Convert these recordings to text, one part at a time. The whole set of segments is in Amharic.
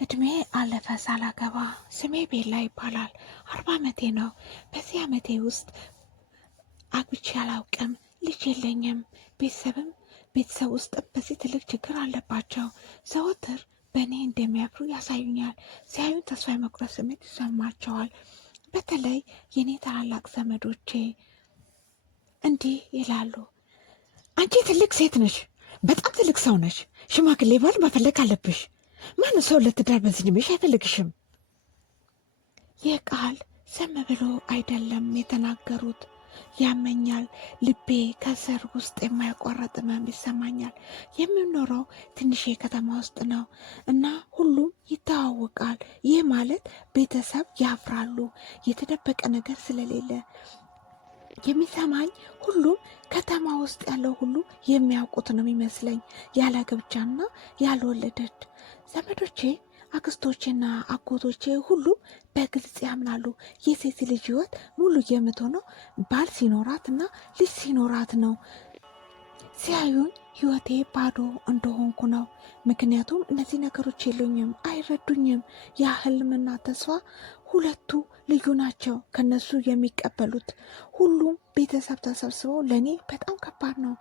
እድሜ አለፈ ሳላገባ። ስሜ ቤላ ይባላል። 40 ዓመቴ ነው። በዚህ ዓመቴ ውስጥ አግብቼ አላውቅም። ልጅ የለኝም። ቤተሰብ ውስጥ በዚህ ትልቅ ችግር አለባቸው። ዘወትር በእኔ እንደሚያፍሩ ያሳዩኛል። ሲያዩን ተስፋ የመቁረጥ ስሜት ይሰማቸዋል። በተለይ የእኔ ታላላቅ ዘመዶቼ እንዲህ ይላሉ። አንቺ ትልቅ ሴት ነሽ፣ በጣም ትልቅ ሰው ነሽ። ሽማግሌ ባል መፈለግ አለብሽ። ማንም ሰው ለትዳር በዚህ ዕድሜሽ አይፈልግሽም። ይህ ቃል ዝም ብሎ አይደለም የተናገሩት። ያመኛል። ልቤ ከስር ውስጥ የማይቋረጥ ህመም ይሰማኛል። የምኖረው ትንሽ ከተማ ውስጥ ነው እና ሁሉም ይተዋወቃል። ይህ ማለት ቤተሰብ ያፍራሉ። የተደበቀ ነገር ስለሌለ የሚሰማኝ ሁሉም ከተማ ውስጥ ያለው ሁሉ የሚያውቁት ነው የሚመስለኝ። ያላገባችና ያልወለደች ዘመዶቼ፣ አክስቶቼና አጎቶቼ ሁሉ በግልጽ ያምናሉ። የሴት ልጅ ህይወት ሙሉ የምትሆነው ባል ሲኖራት እና ልጅ ሲኖራት ነው። ሲያዩኝ ህይወቴ ባዶ እንደሆንኩ ነው። ምክንያቱም እነዚህ ነገሮች የሉኝም፣ አይረዱኝም። ያ ህልምና ተስፋ ሁለቱ ልዩ ናቸው። ከነሱ የሚቀበሉት ሁሉም ቤተሰብ ተሰብስበው ለእኔ በጣም ከባድ ነው።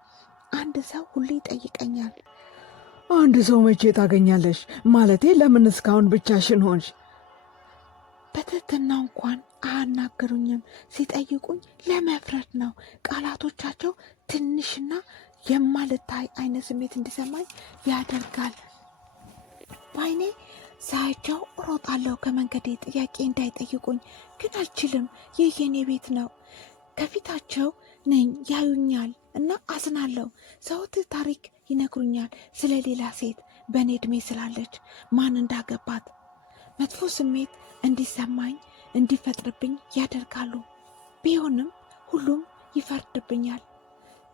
አንድ ሰው ሁሌ ይጠይቀኛል፣ አንድ ሰው መቼ ታገኛለሽ? ማለቴ ለምን እስካሁን ብቻሽን ሆንሽ? በትህትና እንኳን አያናግሩኝም። ሲጠይቁኝ ለመፍረድ ነው። ቃላቶቻቸው ትንሽና የማልታይ አይነት ስሜት እንዲሰማኝ ያደርጋል። በአይኔ ሳያቸው እሮጣለሁ ከመንገዴ ጥያቄ እንዳይጠይቁኝ፣ ግን አልችልም። ይህ የኔ ቤት ነው። ከፊታቸው ነኝ፣ ያዩኛል እና አዝናለሁ። ዘወትር ታሪክ ይነግሩኛል ስለ ሌላ ሴት በእኔ ዕድሜ ስላለች፣ ማን እንዳገባት። መጥፎ ስሜት እንዲሰማኝ እንዲፈጥርብኝ ያደርጋሉ። ቢሆንም ሁሉም ይፈርድብኛል።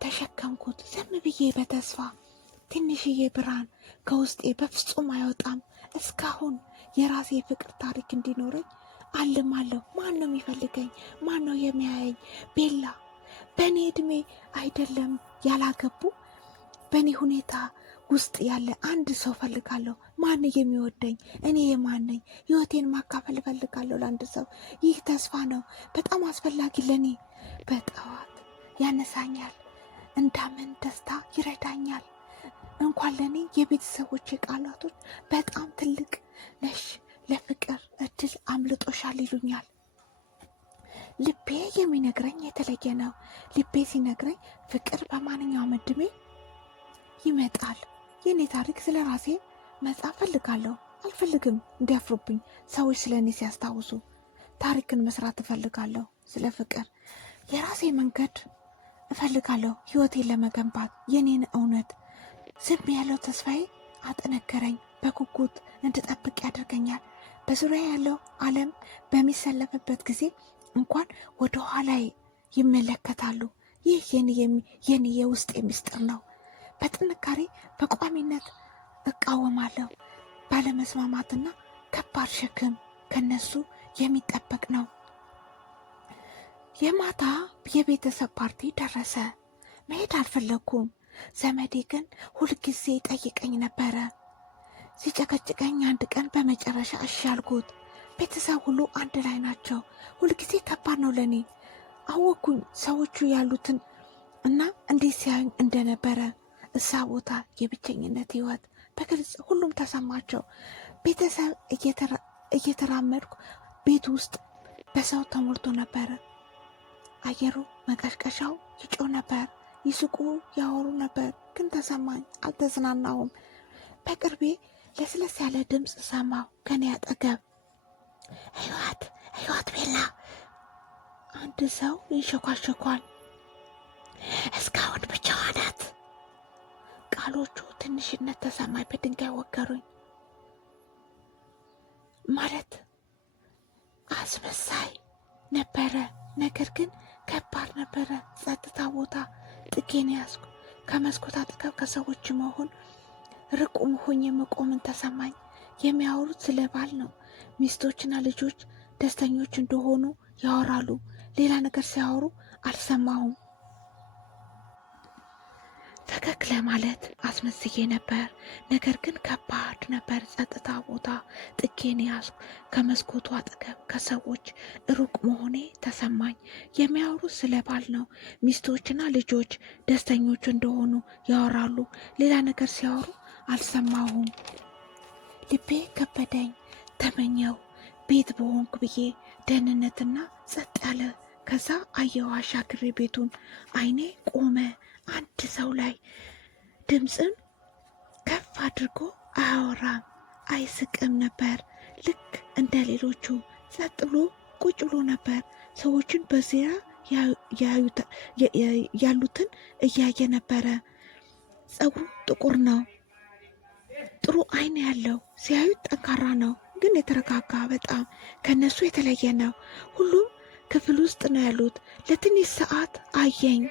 ተሸከምኩት ዝም ብዬ በተስፋ። ትንሽዬ ብርሃን ከውስጤ በፍጹም አይወጣም። እስካሁን የራሴ ፍቅር ታሪክ እንዲኖረኝ አልማለሁ። ማን ነው የሚፈልገኝ? ማን ነው የሚያየኝ? ቤላ በእኔ ዕድሜ አይደለም ያላገቡ፣ በእኔ ሁኔታ ውስጥ ያለ አንድ ሰው ፈልጋለሁ። ማን የሚወደኝ? እኔ የማን ነኝ? ህይወቴን ማካፈል ፈልጋለሁ ለአንድ ሰው። ይህ ተስፋ ነው፣ በጣም አስፈላጊ ለእኔ። በጠዋት ያነሳኛል፣ እንዳምን ደስታ ይረዳኛል። እንኳን ለእኔ የቤተሰቦች ቃላቶች በጣም ትልቅ ነሽ፣ ለፍቅር እድል አምልጦሻል ይሉኛል። ልቤ የሚነግረኝ የተለየ ነው። ልቤ ሲነግረኝ ፍቅር በማንኛውም እድሜ ይመጣል። የእኔ ታሪክ ስለ ራሴ መጻፍ ፈልጋለሁ። አልፈልግም እንዲያፍሩብኝ ሰዎች ስለ እኔ ሲያስታውሱ። ታሪክን መስራት እፈልጋለሁ። ስለ ፍቅር የራሴ መንገድ እፈልጋለሁ። ህይወቴን ለመገንባት የኔን እውነት። ዝም ያለው ተስፋዬ አጠነከረኝ። በጉጉት እንድጠብቅ ያደርገኛል። በዙሪያ ያለው ዓለም በሚሰለፍበት ጊዜ እንኳን ወደ ኋላዬ ይመለከታሉ። ይህ የኔ የውስጥ ምስጢር ነው። በጥንካሬ በቋሚነት እቃወማለሁ። ባለመስማማትና ከባድ ሸክም ከነሱ የሚጠበቅ ነው። የማታ የቤተሰብ ፓርቲ ደረሰ። መሄድ አልፈለግኩም። ዘመዴ ግን ሁልጊዜ ጠይቀኝ ነበረ። ሲጨቀጭቀኝ አንድ ቀን በመጨረሻ እሺ አልኩት። ቤተሰብ ሁሉ አንድ ላይ ናቸው። ሁልጊዜ ከባድ ነው ለእኔ። አወኩኝ ሰዎቹ ያሉትን እና እንዴት ሲያዩኝ እንደነበረ። እሳ ቦታ የብቸኝነት ህይወት በግልጽ ሁሉም ተሰማቸው። ቤተሰብ እየተራመድኩ ቤት ውስጥ በሰው ተሞልቶ ነበረ። አየሩ መቀሽቀሻው ይጮህ ነበር። ይስቁ ያወሩ ነበር፣ ግን ተሰማኝ። አልተዝናናውም። በቅርቤ ለስለስ ያለ ድምፅ ሰማሁ ከኔ አጠገብ። ህይወት ቤላ። አንድ ሰው ይንሸኳሸኳል። እስካሁን ብቻዋ ናት። ቃሎቹ ትንሽነት ተሰማኝ። በድንጋይ ወገሩኝ። ማለት አስመሳይ ነበረ፣ ነገር ግን ከባድ ነበረ። ጸጥታ ቦታ ጥጌን ያዝኩ። ከመስኮት አጠገብ ከሰዎች መሆን ርቁ ሆኜ መቆምን ተሰማኝ። የሚያወሩት ስለ ባል ነው። ሚስቶችና ልጆች ደስተኞች እንደሆኑ ያወራሉ። ሌላ ነገር ሲያወሩ አልሰማሁም። ፈገግ ለማለት አስመስዬ ነበር። ነገር ግን ከባድ ነበር። ጸጥታ ቦታ ጥጌን ያዝኩ። ከመስኮቱ አጠገብ ከሰዎች ሩቅ መሆኔ ተሰማኝ። የሚያወሩት ስለ ባል ነው። ሚስቶችና ልጆች ደስተኞች እንደሆኑ ያወራሉ። ሌላ ነገር ሲያወሩ አልሰማሁም። ልቤ ከበደኝ። ተመኘው ቤት በሆንኩ ብዬ ደህንነትና ጸጥ ያለ። ከዛ አየሁ አሻግሬ ቤቱን። አይኔ ቆመ። አንድ ሰው ላይ ድምፅን ከፍ አድርጎ አያወራም፣ አይስቅም ነበር። ልክ እንደ ሌሎቹ ጸጥ ብሎ ቁጭ ብሎ ነበር። ሰዎችን በዚያ ያሉትን እያየ ነበረ። ፀጉሩ ጥቁር ነው። ጥሩ አይን ያለው፣ ሲያዩት ጠንካራ ነው፣ ግን የተረጋጋ በጣም ከነሱ የተለየ ነው። ሁሉም ክፍል ውስጥ ነው ያሉት። ለትንሽ ሰዓት አየኝ።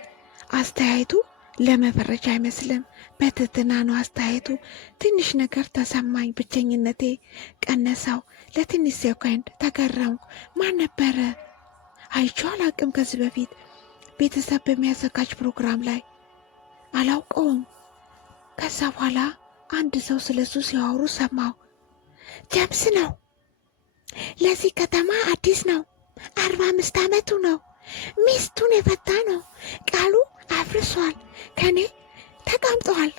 አስተያየቱ ለመፈረጃ አይመስልም፣ በትህትና ነው አስተያየቱ። ትንሽ ነገር ተሰማኝ። ብቸኝነቴ ቀነሰው። ለትንሽ ሴኮንድ ተገረምኩ። ማን ነበረ? አይቼው አላቅም ከዚህ በፊት ቤተሰብ በሚያዘጋጅ ፕሮግራም ላይ አላውቀውም። ከዛ በኋላ አንድ ሰው ስለሱ ሲያወሩ ሰማው። ጀምስ ነው። ለዚህ ከተማ አዲስ ነው። 45 ዓመቱ ነው። ሚስቱን የፈታ ነው። ቃሉ አፍርሷል። ከኔ ተቀምጠዋል።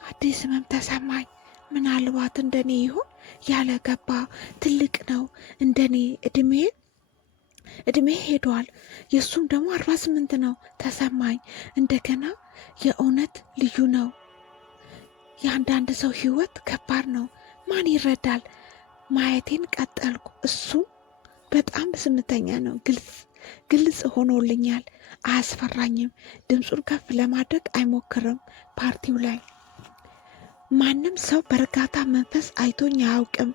አዲስ ህመም ተሰማኝ። ምናልባት እንደኔ ይሆን? ያለ ገባ ትልቅ ነው። እንደኔ እድሜ ሄዷል። የእሱም ደግሞ 48 ነው ተሰማኝ። እንደገና የእውነት ልዩ ነው። የአንዳንድ ሰው ህይወት ከባድ ነው። ማን ይረዳል? ማየቴን ቀጠልኩ። እሱ በጣም ስምተኛ ነው። ግልጽ ሆኖልኛል። አያስፈራኝም። ድምፁን ከፍ ለማድረግ አይሞክርም። ፓርቲው ላይ ማንም ሰው በእርጋታ መንፈስ አይቶኝ አያውቅም።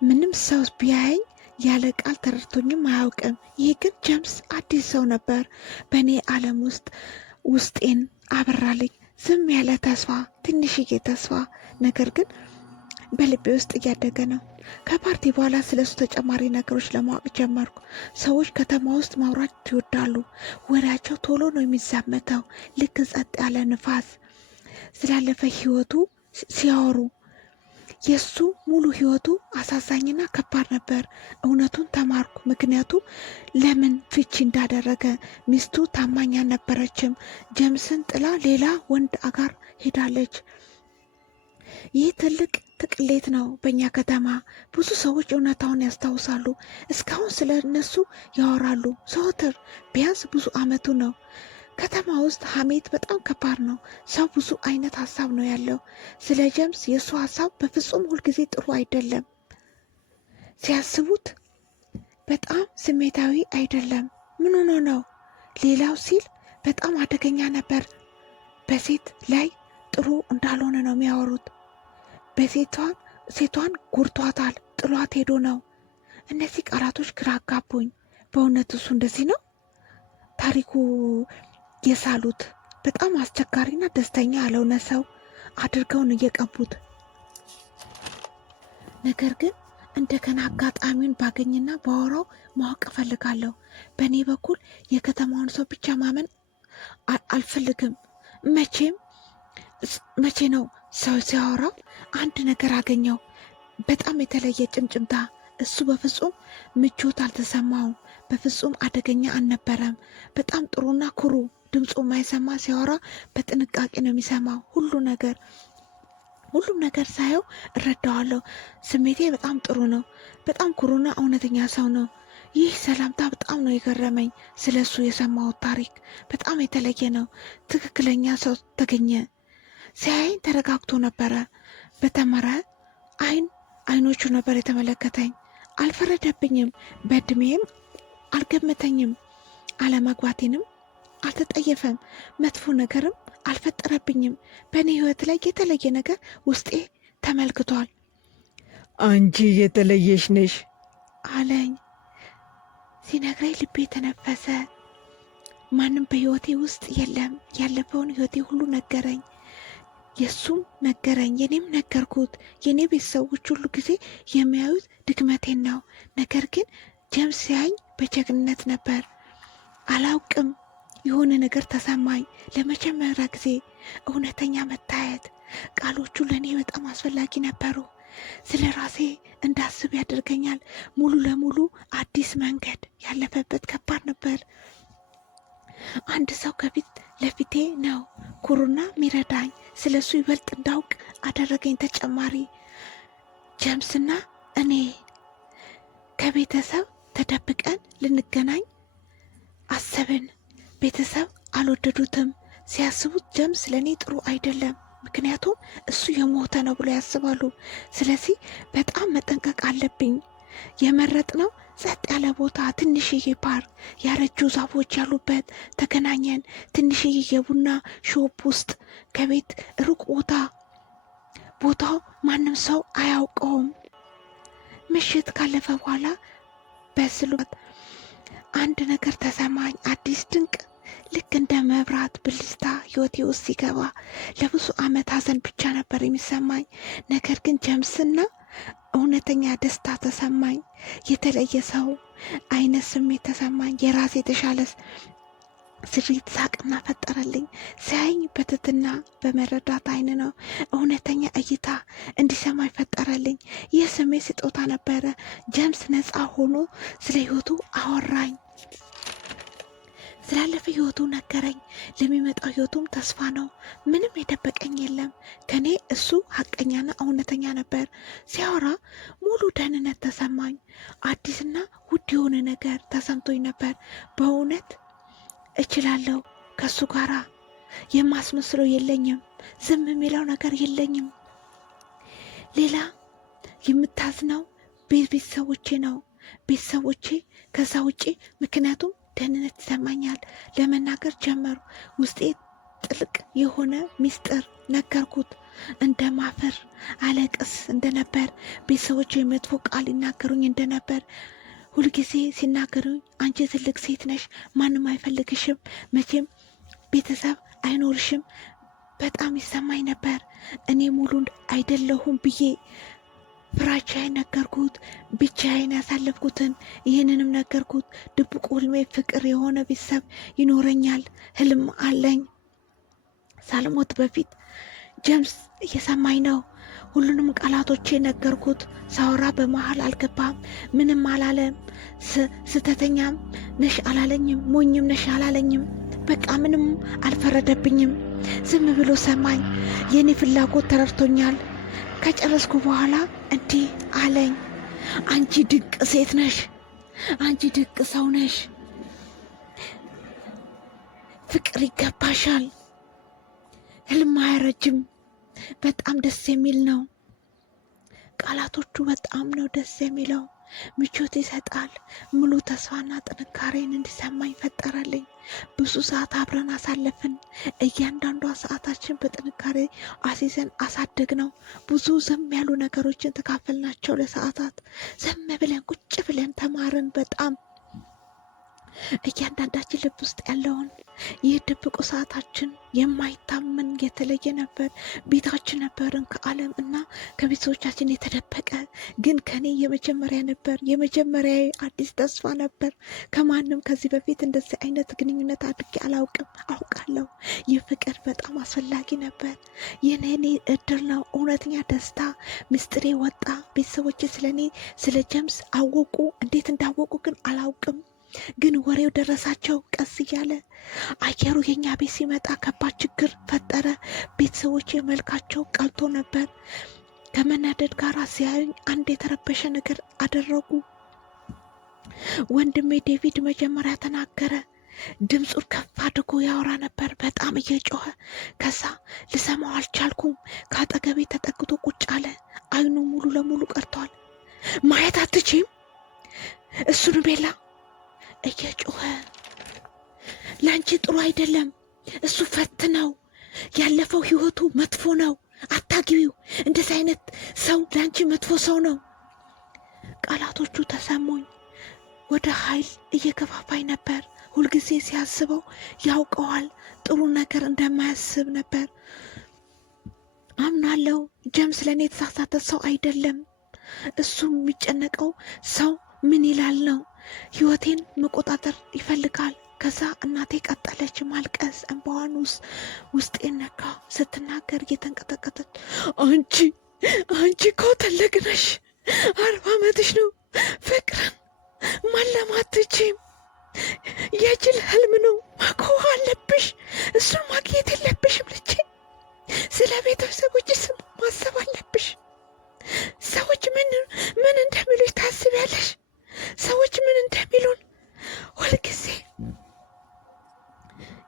ምንም ሰው ቢያየኝ ያለ ቃል ተረድቶኝም አያውቅም። ይህ ግን ጀምስ አዲስ ሰው ነበር። በእኔ ዓለም ውስጤን አበራልኝ። ዝም ያለ ተስፋ፣ ትንሽዬ ተስፋ፣ ነገር ግን በልቤ ውስጥ እያደገ ነው። ከፓርቲ በኋላ ስለሱ ተጨማሪ ነገሮች ለማወቅ ጀመርኩ። ሰዎች ከተማ ውስጥ ማውራት ይወዳሉ። ወሬያቸው ቶሎ ነው የሚዛመተው፣ ልክ ጸጥ ያለ ንፋስ። ስላለፈ ህይወቱ ሲያወሩ የእሱ ሙሉ ህይወቱ አሳዛኝና ከባድ ነበር። እውነቱን ተማርኩ። ምክንያቱ ለምን ፍቺ እንዳደረገ። ሚስቱ ታማኝ አልነበረችም። ጀምስን ጥላ ሌላ ወንድ ጋር ሄዳለች። ይህ ትልቅ ቅሌት ነው። በእኛ ከተማ ብዙ ሰዎች እውነታውን ያስታውሳሉ። እስካሁን ስለ እነሱ ያወራሉ ዘወትር። ቢያንስ ብዙ አመቱ ነው። ከተማ ውስጥ ሀሜት በጣም ከባድ ነው። ሰው ብዙ አይነት ሀሳብ ነው ያለው ስለ ጀምስ። የእሱ ሀሳብ በፍጹም ሁልጊዜ ጥሩ አይደለም። ሲያስቡት በጣም ስሜታዊ አይደለም። ምን ሆኖ ነው? ሌላው ሲል በጣም አደገኛ ነበር። በሴት ላይ ጥሩ እንዳልሆነ ነው የሚያወሩት። ሴቷን ጎድቷታል፣ ጥሏት ሄዶ ነው። እነዚህ ቃላቶች ግራ አጋቡኝ። በእውነት እሱ እንደዚህ ነው? ታሪኩ የሳሉት በጣም አስቸጋሪና ደስተኛ ያልሆነ ሰው አድርገውን እየቀቡት። ነገር ግን እንደገና አጋጣሚውን ባገኝና ባወራው ማወቅ እፈልጋለሁ። በእኔ በኩል የከተማውን ሰው ብቻ ማመን አልፈልግም። መቼ ነው ሰው ሲያወራው አንድ ነገር አገኘው። በጣም የተለየ ጭምጭምታ። እሱ በፍጹም ምቾት አልተሰማውም። በፍጹም አደገኛ አልነበረም። በጣም ጥሩና ኩሩ። ድምፁ የማይሰማ ሲያወራ በጥንቃቄ ነው የሚሰማው። ሁሉም ነገር ሳየው እረዳዋለሁ። ስሜቴ በጣም ጥሩ ነው። በጣም ኩሩና እውነተኛ ሰው ነው። ይህ ሰላምታ በጣም ነው የገረመኝ። ስለ እሱ የሰማሁት ታሪክ በጣም የተለየ ነው። ትክክለኛ ሰው ተገኘ። ሲያየኝ ተረጋግቶ ነበረ። በተመረ አይኖቹ ነበር የተመለከተኝ። አልፈረደብኝም። በእድሜም አልገመተኝም። አለመግባቴንም አልተጠየፈም። መጥፎ ነገርም አልፈጠረብኝም። በእኔ ህይወት ላይ የተለየ ነገር ውስጤ ተመልክቷል። አንቺ የተለየሽ ነሽ አለኝ። ሲነግረኝ ልቤ ተነፈሰ። ማንም በህይወቴ ውስጥ የለም። ያለፈውን ህይወቴ ሁሉ ነገረኝ። የእሱም ነገረኝ፣ የኔም ነገርኩት። የኔ ቤተሰቦች ሁሉ ጊዜ የሚያዩት ድክመቴን ነው። ነገር ግን ጀምስ ሲያኝ በጀግንነት ነበር። አላውቅም፣ የሆነ ነገር ተሰማኝ። ለመጀመሪያ ጊዜ እውነተኛ መታየት። ቃሎቹ ለእኔ በጣም አስፈላጊ ነበሩ። ስለ ራሴ እንዳስብ ያደርገኛል። ሙሉ ለሙሉ አዲስ መንገድ ያለፈበት ከባድ ነበር። አንድ ሰው ከፊት ለፊቴ ነው ኩሩና ሚረዳኝ። ስለ እሱ ይበልጥ እንዳውቅ አደረገኝ። ተጨማሪ ጀምስና እኔ ከቤተሰብ ተደብቀን ልንገናኝ አሰብን። ቤተሰብ አልወደዱትም። ሲያስቡት ጀምስ ለእኔ ጥሩ አይደለም፣ ምክንያቱም እሱ የሞተ ነው ብሎ ያስባሉ። ስለዚህ በጣም መጠንቀቅ አለብኝ። የመረጥነው ጸጥ ያለ ቦታ፣ ትንሽዬ ፓርክ፣ ያረጁ ዛፎች ያሉበት ተገናኘን። ትንሽዬ የቡና ሾፕ ውስጥ ከቤት ሩቅ ቦታ። ቦታው ማንም ሰው አያውቀውም። ምሽት ካለፈ በኋላ በስሉት አንድ ነገር ተሰማኝ። አዲስ ድንቅ፣ ልክ እንደ መብራት ብልጭታ ህይወቴ ውስጥ ሲገባ። ለብዙ ዓመት ሀዘን ብቻ ነበር የሚሰማኝ። ነገር ግን ጀምስና እውነተኛ ደስታ ተሰማኝ። የተለየ ሰው አይነት ስሜት ተሰማኝ። የራሴ የተሻለ ስሪት ሳቅና ፈጠረልኝ። ሲያየኝ በትትና በመረዳት አይን ነው። እውነተኛ እይታ እንዲሰማኝ ፈጠረልኝ። ይህ ስሜት ስጦታ ነበረ። ጀምስ ነፃ ሆኖ ስለ ህይወቱ አወራኝ። ስላለፈ ህይወቱ ነገረኝ። ለሚመጣው ህይወቱም ተስፋ ነው። ምንም የደበቀኝ የለም። ከኔ እሱ ሀቀኛና እውነተኛ ነበር። ሲያወራ ሙሉ ደህንነት ተሰማኝ። አዲስና ውድ የሆነ ነገር ተሰምቶኝ ነበር። በእውነት እችላለሁ። ከሱ ጋራ የማስመስለው የለኝም። ዝም የሚለው ነገር የለኝም። ሌላ የምታዝነው ቤተሰቦቼ ነው። ቤተሰቦቼ ከዛ ውጪ፣ ምክንያቱም ደህንነት ይሰማኛል። ለመናገር ጀመሩ። ውስጤ ጥልቅ የሆነ ሚስጥር ነገርኩት። እንደማፈር አለቅስ እንደነበር፣ ቤተሰቦቼ መጥፎ ቃል ይናገሩኝ እንደነበር፣ ሁልጊዜ ሲናገሩኝ አንቺ ትልቅ ሴት ነሽ፣ ማንም አይፈልግሽም፣ መቼም ቤተሰብ አይኖርሽም፣ በጣም ይሰማኝ ነበር። እኔ ሙሉ አይደለሁም ብዬ ፍራቻዬን ነገርኩት። ብቻዬን ያሳለፍኩትን ይህንንም ነገርኩት። ድብቁ ህልሜ ፍቅር የሆነ ቤተሰብ ይኖረኛል፣ ህልም አለኝ። ሳልሞት በፊት ጀምስ እየሰማኝ ነው። ሁሉንም ቃላቶቼ ነገርኩት። ሳወራ በመሃል አልገባም፣ ምንም አላለም። ስተተኛም ነሽ አላለኝም፣ ሞኝም ነሽ አላለኝም። በቃ ምንም አልፈረደብኝም። ዝም ብሎ ሰማኝ። የኔ ፍላጎት ተረድቶኛል። ከጨረስኩ በኋላ እንዲህ አለኝ፣ አንቺ ድንቅ ሴት ነሽ፣ አንቺ ድንቅ ሰው ነሽ፣ ፍቅር ይገባሻል፣ ህልም አያረጅም። በጣም ደስ የሚል ነው። ቃላቶቹ በጣም ነው ደስ የሚለው። ምቾት ይሰጣል። ሙሉ ተስፋና ጥንካሬን እንዲሰማኝ ፈጠረልኝ። ብዙ ሰዓት አብረን አሳለፍን። እያንዳንዷ ሰዓታችን በጥንካሬ አሲዘን አሳደግ ነው። ብዙ ዝም ያሉ ነገሮችን ተካፈልናቸው። ለሰዓታት ዝም ብለን ቁጭ ብለን ተማርን። በጣም እያንዳንዳችን ልብ ውስጥ ያለውን ይህ ድብቁ ሰዓታችን የማይታመን የተለየ ነበር። ቤታችን ነበርን ከዓለም እና ከቤተሰቦቻችን የተደበቀ፣ ግን ከኔ የመጀመሪያ ነበር። የመጀመሪያ አዲስ ተስፋ ነበር። ከማንም ከዚህ በፊት እንደዚህ አይነት ግንኙነት አድርጌ አላውቅም። አውቃለሁ ይህ ፍቅር በጣም አስፈላጊ ነበር። የኔ እድል ነው። እውነተኛ ደስታ ምስጢሬ ወጣ። ቤተሰቦቼ ስለኔ ስለ ጀምስ አወቁ። እንዴት እንዳወቁ ግን አላውቅም። ግን ወሬው ደረሳቸው ቀስ እያለ። አየሩ የኛ ቤት ሲመጣ ከባድ ችግር ፈጠረ። ቤተሰቦቼ መልካቸው ቀልቶ ነበር። ከመናደድ ጋር ሲያዩኝ አንድ የተረበሸ ነገር አደረጉ። ወንድሜ ዴቪድ መጀመሪያ ተናገረ። ድምፁን ከፍ አድርጎ ያወራ ነበር፣ በጣም እየጮኸ። ከዛ ልሰማው አልቻልኩም። ከአጠገቤ ተጠግቶ ቁጭ አለ። አይኑ ሙሉ ለሙሉ ቀርቷል። ማየት አትችም? እሱን ቤላ እየጮኸ ለአንቺ ጥሩ አይደለም፣ እሱ ፈት ነው፣ ያለፈው ህይወቱ መጥፎ ነው፣ አታግቢው፣ እንደዚህ አይነት ሰው ለአንቺ መጥፎ ሰው ነው። ቃላቶቹ ተሰሙኝ። ወደ ኃይል እየገፋፋኝ ነበር። ሁልጊዜ ሲያስበው ያውቀዋል፣ ጥሩ ነገር እንደማያስብ ነበር። አምናለው ጀምስ ለእኔ የተሳሳተ ሰው አይደለም። እሱ የሚጨነቀው ሰው ምን ይላል ነው። ህይወቴን መቆጣጠር ይፈልጋል። ከዛ እናቴ ቀጠለች ማልቀስ፣ እንባዋን ውስጤ ነካ። ስትናገር እየተንቀጠቀጠች አንቺ እኮ ትልቅ ነሽ፣ 40 ዓመትሽ ነው። ፍቅርን ማለም አትችይም። የጅል ህልም ነው ማኮ አለብሽ። እሱን ማግኘት የለብሽም ልጄ። ስለ ቤተሰቦች ስም ማሰብ አለብሽ። ሰዎች ምን እንደሚሉሽ ታስቢያለሽ? ሰዎች ምን እንደሚሉን ሁልጊዜ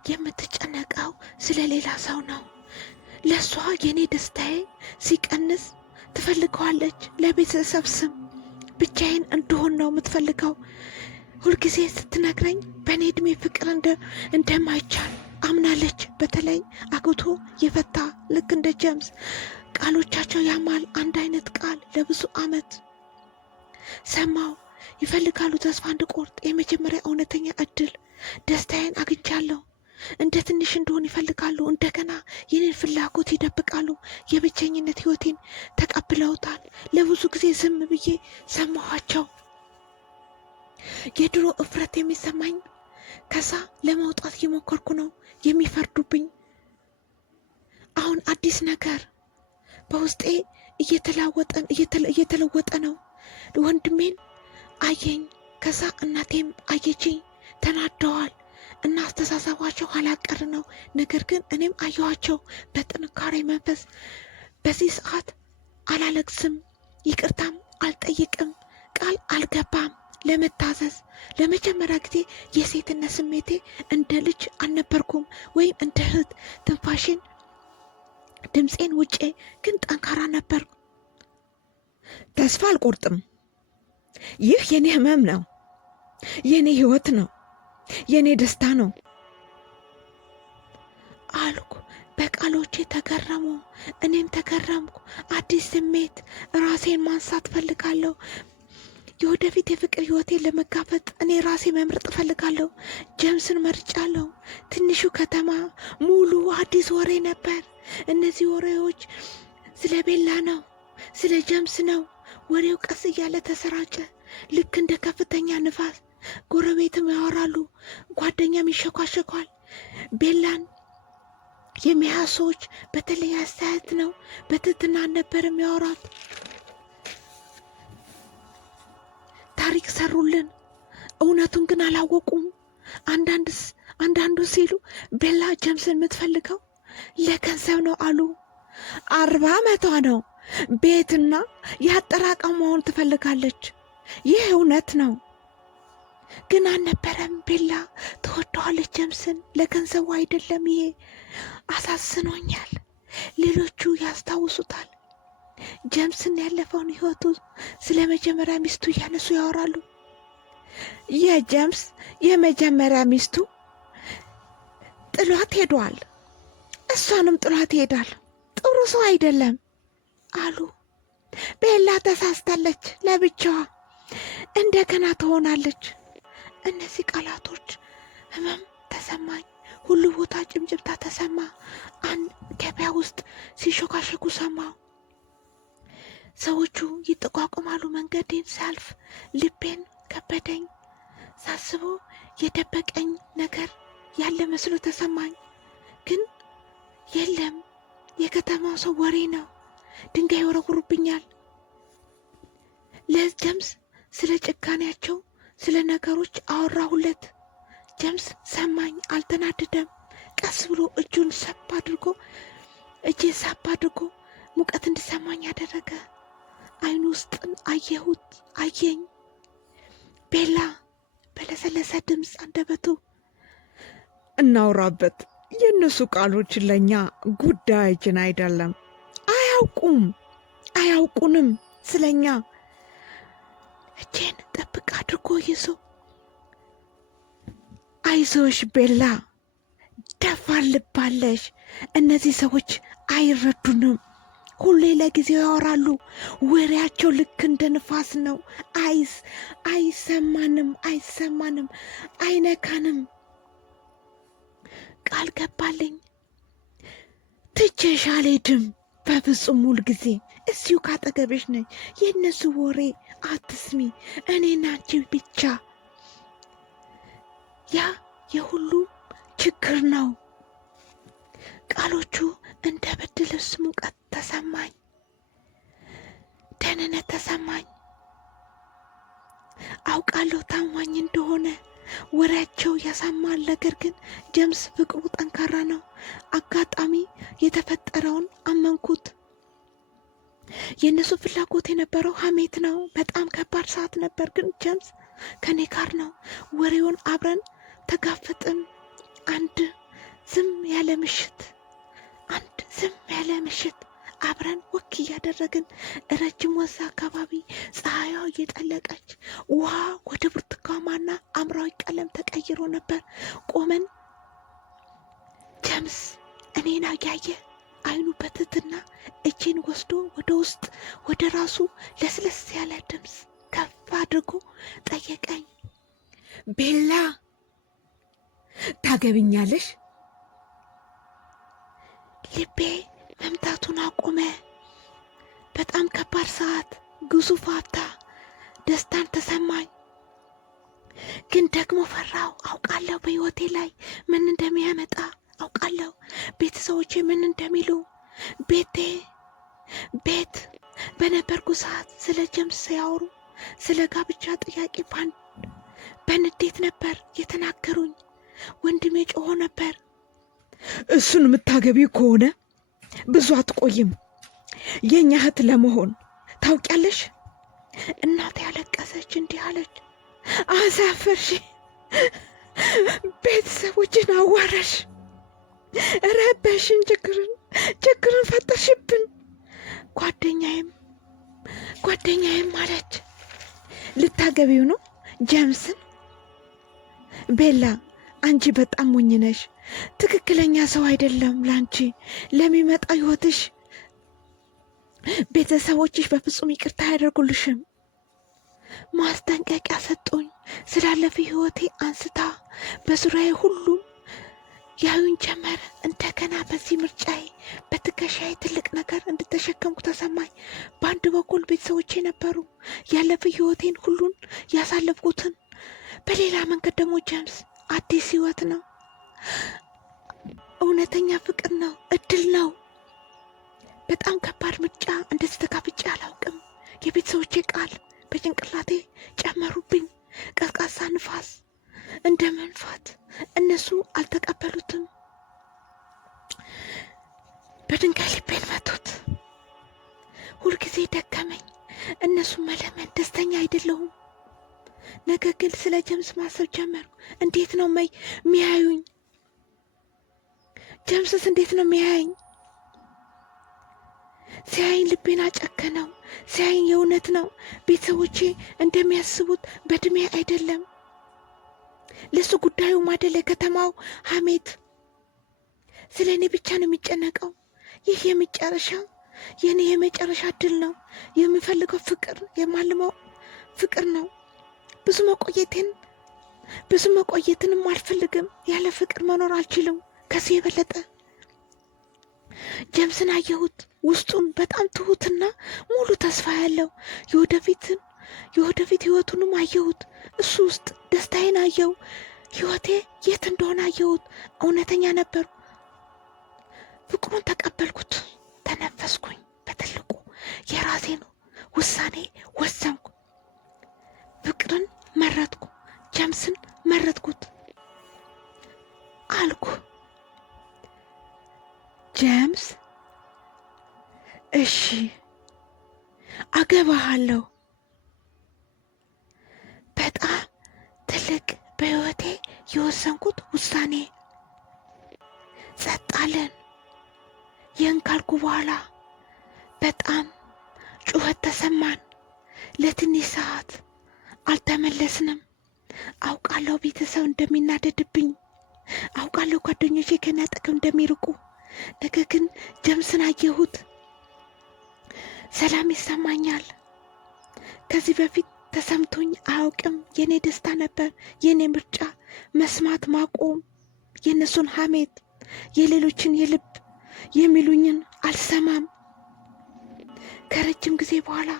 የምትጨነቀው ስለ ሌላ ሰው ነው። ለእሷ የኔ ደስታዬ ሲቀንስ ትፈልገዋለች። ለቤተሰብ ስም ብቻዬን እንደሆን ነው የምትፈልገው። ሁልጊዜ ስትነግረኝ በእኔ ዕድሜ ፍቅር እንደማይቻል አምናለች። በተለይ አግብቶ የፈታ ልክ እንደ ጀምስ ቃሎቻቸው ያማል። አንድ አይነት ቃል ለብዙ ዓመት ሰማው። ይፈልጋሉ ተስፋ እንድቆርጥ። የመጀመሪያ እውነተኛ እድል ደስታዬን አግኝቻለሁ። እንደ ትንሽ እንደሆን ይፈልጋሉ። እንደገና የኔን ፍላጎት ይደብቃሉ። የብቸኝነት ህይወቴን ተቀብለውታል። ለብዙ ጊዜ ዝም ብዬ ሰማኋቸው። የድሮ እፍረት የሚሰማኝ ከዛ ለመውጣት እየሞከርኩ ነው። የሚፈርዱብኝ አሁን አዲስ ነገር በውስጤ እየተለወጠ ነው። ወንድሜን አየኝ፣ ከዛ እናቴም አየችኝ። ተናደዋል እና አስተሳሰባቸው ኋላቀር ነው። ነገር ግን እኔም አየኋቸው በጥንካሬ መንፈስ። በዚህ ሰዓት አላለቅስም፣ ይቅርታም አልጠይቅም፣ ቃል አልገባም ለመታዘዝ። ለመጀመሪያ ጊዜ የሴትነት ስሜቴ እንደ ልጅ አልነበርኩም፣ ወይም እንደ እህት ትንፋሽን ድምፄን ውጬ ግን ጠንካራ ነበር። ተስፋ አልቆርጥም። ይህ የኔ ህመም ነው፣ የኔ ህይወት ነው፣ የኔ ደስታ ነው አልኩ። በቃሎቼ ተገረሙ፣ እኔም ተገረምኩ። አዲስ ስሜት፣ ራሴን ማንሳት ፈልጋለሁ። የወደፊት የፍቅር ህይወቴን ለመጋፈጥ እኔ ራሴ መምረጥ እፈልጋለሁ። ጀምስን መርጫለሁ። ትንሹ ከተማ ሙሉ አዲስ ወሬ ነበር። እነዚህ ወሬዎች ስለ ቤላ ነው፣ ስለ ጀምስ ነው። ወሬው ቀስ እያለ ተሰራጨ፣ ልክ እንደ ከፍተኛ ንፋስ። ጎረቤትም ያወራሉ፣ ጓደኛም ይሸኳሸኳል። ቤላን የሚያዩ ሰዎች በተለይ አስተያየት ነው፣ በትህትና ነበር የሚያወራት። ታሪክ ሰሩልን፣ እውነቱን ግን አላወቁም። አንዳንዱ ሲሉ ቤላ ጀምስን የምትፈልገው ለገንዘብ ነው አሉ። 40 ዓመቷ ነው። ቤትና ያጠራቀመውን ትፈልጋለች። ይህ እውነት ነው፣ ግን አልነበረም። ቤላ ትወደዋለች ጀምስን፣ ለገንዘቡ አይደለም። ይሄ አሳዝኖኛል። ሌሎቹ ያስታውሱታል። ጀምስን ያለፈውን ህይወቱ ስለ መጀመሪያ ሚስቱ እያነሱ ያወራሉ። የጀምስ የመጀመሪያ ሚስቱ ጥሏት ሄዷል፣ እሷንም ጥሏት ይሄዳል። ጥሩ ሰው አይደለም አሉ። ቤላ ተሳስታለች፣ ለብቻዋ እንደገና ትሆናለች። እነዚህ ቃላቶች ህመም ተሰማኝ። ሁሉ ቦታ ጭምጭምታ ተሰማ። አንድ ገበያ ውስጥ ሲሾካሸኩ ሰማሁ። ሰዎቹ ይጠቋቁማሉ። መንገዴን ሳልፍ ልቤን ከበደኝ። ሳስበው የደበቀኝ ነገር ያለ መስሎ ተሰማኝ፣ ግን የለም። የከተማው ሰው ወሬ ነው። ድንጋይ ይወረውሩብኛል። ለጀምስ ስለ ጭካኔያቸው፣ ስለ ነገሮች አወራሁለት። ጀምስ ሰማኝ፣ አልተናደደም። ቀስ ብሎ እጁን ሳብ አድርጎ ሙቀት እንዲሰማኝ ያደረገ። አይኑ ውስጥን አየኝ። ቤላ በለሰለሰ ድምፅ አንደበቱ እናውራበት። የእነሱ ቃሎች ለእኛ ጉዳያችን አይደለም። አያውቁንም ስለኛ። እጄን ጠብቅ አድርጎ ይዞ አይዞሽ ቤላ፣ ደፋር ልባለሽ። እነዚህ ሰዎች አይረዱንም። ሁሌ ለጊዜው ያወራሉ። ወሬያቸው ልክ እንደ ንፋስ ነው። አይሰማንም፣ አይነካንም። ቃል ገባልኝ፣ ትቼሽ አልሄድም በፍጹም። ሁል ጊዜ እዚሁ ካጠገብሽ ነኝ። የእነሱ ወሬ አትስሚ፣ እኔና አንቺ ብቻ። ያ የሁሉም ችግር ነው። ቃሎቹ እንደ ብርድ ልብስ ሙቀት ተሰማኝ፣ ደህንነት ተሰማኝ። አውቃለሁ ታማኝ እንደሆነ ወሬያቸው ያሳማል። ነገር ግን ጀምስ ፍቅሩ ጠንካራ ነው። አጋጣሚ የተፈጠረውን አመንኩት። የእነሱ ፍላጎት የነበረው ሐሜት ነው። በጣም ከባድ ሰዓት ነበር፣ ግን ጀምስ ከኔ ጋር ነው። ወሬውን አብረን ተጋፈጥን። አንድ ዝም ያለ ምሽት አብረን ወክ እያደረግን ረጅም ወንዝ አካባቢ ፀሐይዋ እየጠለቀች ውሃ ወደ ብርቱካናማና ሐምራዊ ቀለም ተቀይሮ ነበር። ቆመን ጀምስ እኔን አያየ። አይኑ በትህትና እጄን ወስዶ ወደ ውስጥ ወደ ራሱ ለስለስ ያለ ድምፅ ከፍ አድርጎ ጠየቀኝ። ቤላ ታገቢኛለሽ? ልቤ መምታቱን አቆመ። በጣም ከባድ ሰዓት፣ ግዙፍ ሀብታ፣ ደስታን ተሰማኝ። ግን ደግሞ ፈራው። አውቃለሁ በሕይወቴ ላይ ምን እንደሚያመጣ አውቃለሁ። ቤተሰቦቼ ምን እንደሚሉ። ቤት በነበርኩ ሰዓት ስለ ጀምስ ሲያወሩ ስለ ጋብቻ ጥያቄ በንዴት ነበር የተናገሩኝ። ወንድሜ ጮሆ ነበር። እሱን የምታገቢ ከሆነ ብዙ አትቆይም። የእኛ እህት ለመሆን ታውቂያለሽ። እናቴ ያለቀሰች እንዲህ አለች። አሳፈርሽ፣ ቤተሰቦችን አዋረሽ፣ ረበሽን፣ ችግርን ፈጠርሽብን። ጓደኛዬም አለች። ልታገቢው ነው ጀምስን? ቤላ አንቺ በጣም ሞኝ ነሽ። ትክክለኛ ሰው አይደለም ላንቺ ለሚመጣው ህይወትሽ። ቤተሰቦችሽ በፍጹም ይቅርታ አያደርጉልሽም። ማስጠንቀቂያ ሰጡኝ። ስላለፈ ህይወቴ አንስታ በዙሪያዬ ሁሉም ያዩኝ ጀመረ። እንደገና በዚህ ምርጫዬ በትከሻዬ ትልቅ ነገር እንድተሸከምኩ ተሰማኝ። በአንድ በኩል ቤተሰቦቼ ነበሩ፣ ያለፈ ህይወቴን ሁሉን ያሳለፍኩትን። በሌላ መንገድ ደግሞ ጀምስ አዲስ ህይወት ነው፣ እውነተኛ ፍቅር ነው፣ እድል ነው። በጣም ከባድ ምርጫ። እንደዚህ ተካፍጬ አላውቅም። የቤተሰቦቼ ቃል በጭንቅላቴ ጨመሩብኝ። ቀዝቃዛ ንፋስ እንደ መንፋት። እነሱ አልተቀበሉትም። በድንጋይ ልቤን መቱት። ሁልጊዜ ደከመኝ። እነሱ መለመን ደስተኛ አይደለሁም። ነገር ግን ስለ ጀምስ ማሰብ ጀመርኩ። እንዴት ነው ሚያዩኝ? ጀምስስ እንዴት ነው ሚያየኝ? ሲያይኝ ልቤን አጨከነው። ሲያይኝ የእውነት ነው። ቤተሰቦቼ እንደሚያስቡት በእድሜ አይደለም። ለሱ ጉዳዩ ማደል፣ የከተማው ሐሜት። ስለ እኔ ብቻ ነው የሚጨነቀው። ይህ የኔ የመጨረሻ ድል ነው። የምፈልገው ፍቅር፣ የማልመው ፍቅር ነው። ብዙ መቆየትንም አልፈልግም። ያለ ፍቅር መኖር አልችልም። ከዚህ የበለጠ ጀምስን አየሁት። ውስጡን በጣም ትሁትና ሙሉ ተስፋ ያለው የወደፊት ህይወቱንም አየሁት። እሱ ውስጥ ደስታዬን አየው። ህይወቴ የት እንደሆነ አየሁት። እውነተኛ ነበሩ። ፍቅሩን ተቀበልኩት። ተነፈስኩኝ። በትልቁ የራሴን ውሳኔ ወሰንኩ። ፍቅርን መረጥኩ። ጀምስን መረጥኩት አልኩ። ጀምስ እሺ አገባሃለሁ። በጣም ትልቅ በህይወቴ የወሰንኩት ውሳኔ። ጸጥ አለን። ይህን ካልኩ በኋላ በጣም ጩኸት ተሰማን። ለትንሽ ሰዓት አልተመለስንም። አውቃለሁ ቤተሰብ እንደሚናደድብኝ፣ አውቃለሁ ጓደኞቼ ከኔ አጠገብ እንደሚርቁ። ነገር ግን ጀምስን አየሁት። ሰላም ይሰማኛል። ከዚህ በፊት ተሰምቶኝ አያውቅም። የኔ ደስታ ነበር፣ የኔ ምርጫ። መስማት ማቆም፣ የእነሱን ሐሜት፣ የሌሎችን የልብ የሚሉኝን አልሰማም። ከረጅም ጊዜ በኋላ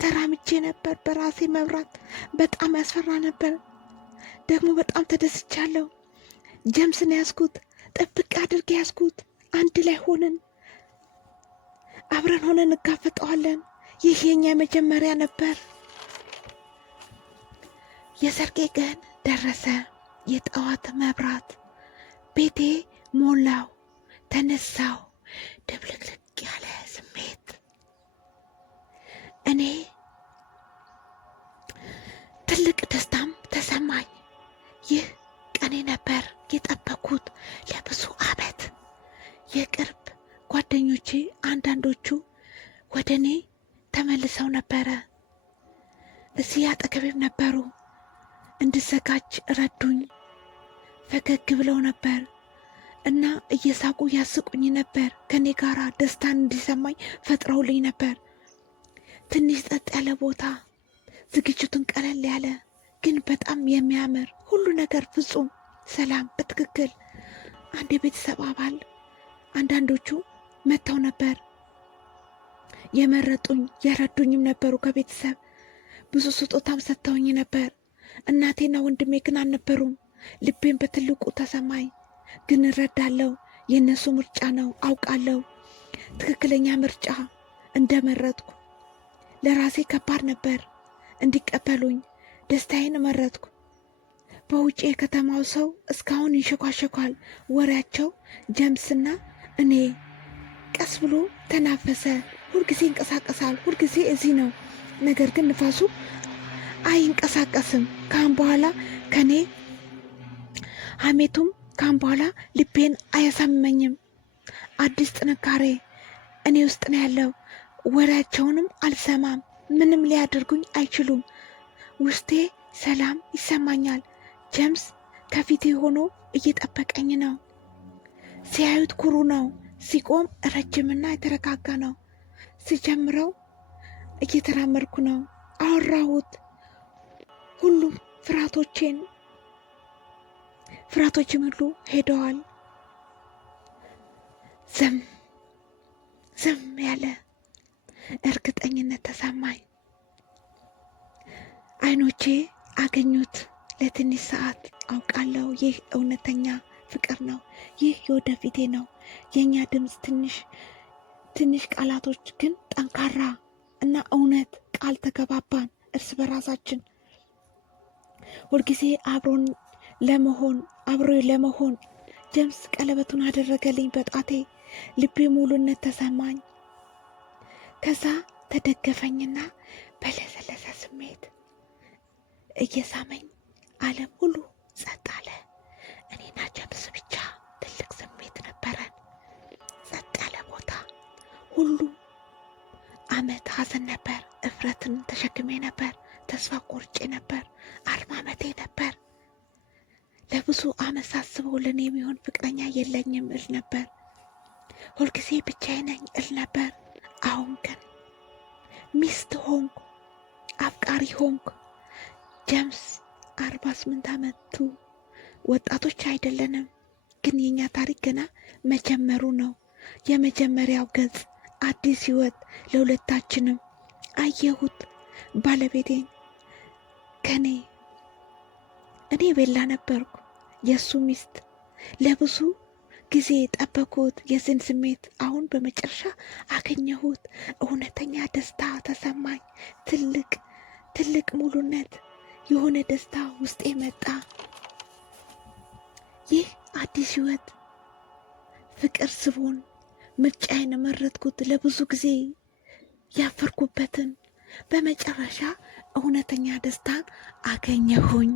ተራምጄ ነበር በራሴ መብራት። በጣም ያስፈራ ነበር፣ ደግሞ በጣም ተደስቻለሁ። ጀምስን ያዝኩት፣ ጥብቅ አድርጌ ያዝኩት። አንድ ላይ ሆንን፣ አብረን ሆነን እንጋፈጠዋለን። ይህ የኛ መጀመሪያ ነበር። የሰርጌ ቀን ደረሰ። የጠዋት መብራት ቤቴ ሞላው። ተነሳው፣ ድብልቅልቅ ያለ ስሜት። እኔ ትልቅ ደስታም ተሰማኝ። ይህ ቀኔ ነበር የጠበኩት ለብዙ ዓመት። የቅርብ ጓደኞቼ አንዳንዶቹ ወደ እኔ ተመልሰው ነበረ። እዚህ አጠገቤም ነበሩ። እንድዘጋጅ ረዱኝ። ፈገግ ብለው ነበር እና እየሳቁ ያስቁኝ ነበር። ከኔ ጋር ደስታን እንዲሰማኝ ፈጥረውልኝ ነበር። ትንሽ ጸጥ ያለ ቦታ፣ ዝግጅቱን ቀለል ያለ ግን በጣም የሚያምር ሁሉ ነገር ፍጹም ሰላም በትክክል። አንድ የቤተሰብ አባል አንዳንዶቹ መጥተው ነበር የመረጡኝ፣ የረዱኝም ነበሩ። ከቤተሰብ ብዙ ስጦታም ሰጥተውኝ ነበር። እናቴና ወንድሜ ግን አልነበሩም። ልቤን በትልቁ ተሰማኝ። ግን እረዳለሁ፣ የእነሱ ምርጫ ነው አውቃለሁ። ትክክለኛ ምርጫ እንደመረጥኩ ለራሴ ከባድ ነበር። እንዲቀበሉኝ ደስታዬን መረጥኩ። በውጭ የከተማው ሰው እስካሁን ይንሸኳሸኳል። ወሬያቸው ጀምስና እኔ ቀስ ብሎ ተናፈሰ። ሁልጊዜ ይንቀሳቀሳል፣ ሁልጊዜ እዚህ ነው። ነገር ግን ንፋሱ አይንቀሳቀስም። ካሁን በኋላ ከኔ ሐሜቱም ካሁን በኋላ ልቤን አያሳምመኝም። አዲስ ጥንካሬ እኔ ውስጥ ነው ያለው። ወሬያቸውንም አልሰማም። ምንም ሊያደርጉኝ አይችሉም። ውስጤ ሰላም ይሰማኛል። ጀምስ ከፊቴ ሆኖ እየጠበቀኝ ነው። ሲያዩት ኩሩ ነው። ሲቆም ረጅምና የተረጋጋ ነው። ሲጀምረው እየተራመድኩ ነው። አወራሁት ሁሉም ፍርሃቶችም ሁሉ ሄደዋል። ዝም ያለ እርግጠኝነት ተሰማኝ። አይኖቼ አገኙት። ለትንሽ ሰዓት አውቃለሁ፣ ይህ እውነተኛ ፍቅር ነው። ይህ የወደፊቴ ነው። የእኛ ድምፅ ትንሽ ቃላቶች ግን ጠንካራ እና እውነት ቃል ተገባባን እርስ በራሳችን ሁልጊዜ አብሮ ለመሆን። ጀምስ ቀለበቱን አደረገልኝ በጣቴ። ልቤ ሙሉነት ተሰማኝ። ከዛ ተደገፈኝና በለሰለሰ ስሜት እየሳመኝ ዓለም ሁሉ ጸጥ አለ። እኔና ጀምስ ብቻ። ትልቅ ስሜት ነበረን። ጸጥ ያለ ቦታ። ሁሉም ዓመት ሐዘን ነበር። እፍረትን ተሸክሜ ነበር። ተስፋ ቆርጬ ነበር። አርማመቴ ነበር። ለብዙ ዓመት ሳስበው ለእኔ የሚሆን ፍቅረኛ የለኝም እል ነበር። ሁልጊዜ ብቻዬ ነኝ እል ነበር። አሁን ግን ሚስት ሆንኩ፣ አፍቃሪ ሆንኩ። ጀምስ 48 ዓመቱ። ወጣቶች አይደለንም፣ ግን የኛ ታሪክ ገና መጀመሩ ነው። የመጀመሪያው ገጽ፣ አዲስ ህይወት ለሁለታችንም። አየሁት ባለቤቴን እኔ ቤላ ነበርኩ፣ የእሱ ሚስት። ለብዙ ጊዜ ጠበኩት የዝን ስሜት። አሁን በመጨረሻ አገኘሁት። እውነተኛ ደስታ ተሰማኝ። ትልቅ ሙሉነት የሆነ ደስታ ውስጤ መጣ። ይህ አዲስ ህይወት ፍቅር ስቦን ምርጫዬን መረጥኩት። ለብዙ ጊዜ ያፈርኩበትን በመጨረሻ እውነተኛ ደስታን አገኘሁኝ።